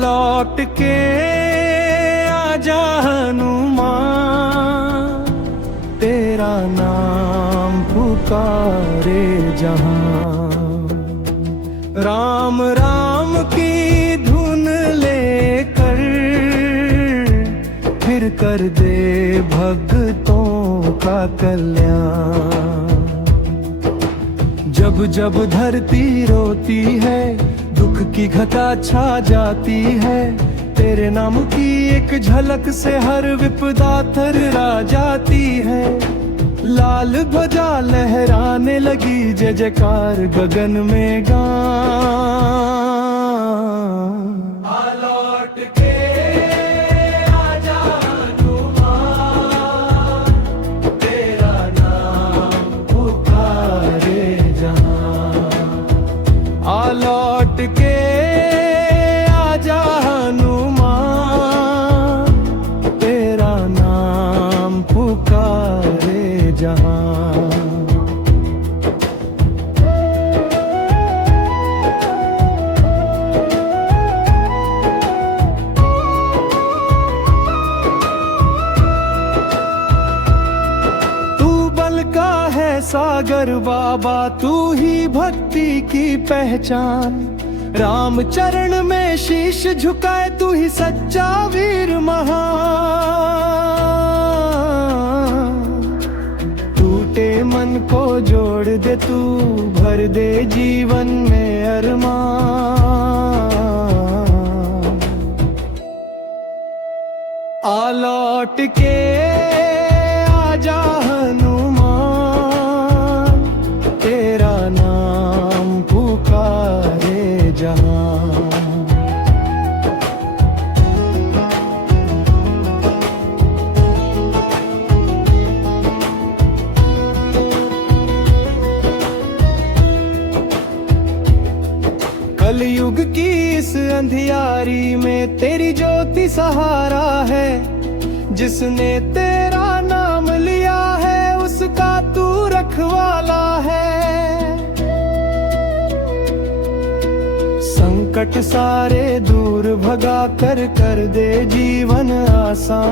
लौट के आजा हनुमान, तेरा नाम पुकारे जहां। राम राम की धुन लेकर फिर कर दे भक्तों का कल्याण। जब जब धरती रोती है, दुख की घटा छा जाती है, तेरे नाम की एक झलक से हर विपदा थर्रा जाती है। लाल ध्वजा लहराने लगी, जय जयकार गगन में गान। लौट के आजा हनुमान, तेरा नाम पुकारे जहां। लौट के आजा हनुमान, तेरा नाम पुकारे जहां। तू बल का है सागर बाबा, तू ही भक्ति की पहचान। राम चरण में शीश झुकाए, तू ही सच्चा वीर महान। टूटे मन को जोड़ दे तू, भर दे जीवन में अरमान। लौट के आजा हनुमान, तेरा नाम पुकारे जहां। कलयुग की इस अंधियारी में तेरी ज्योति सहारा है। जिसने तेरा नाम लिया है, उसका तू रखवाला है। संकट सारे दूर भगा कर दे जीवन आसान।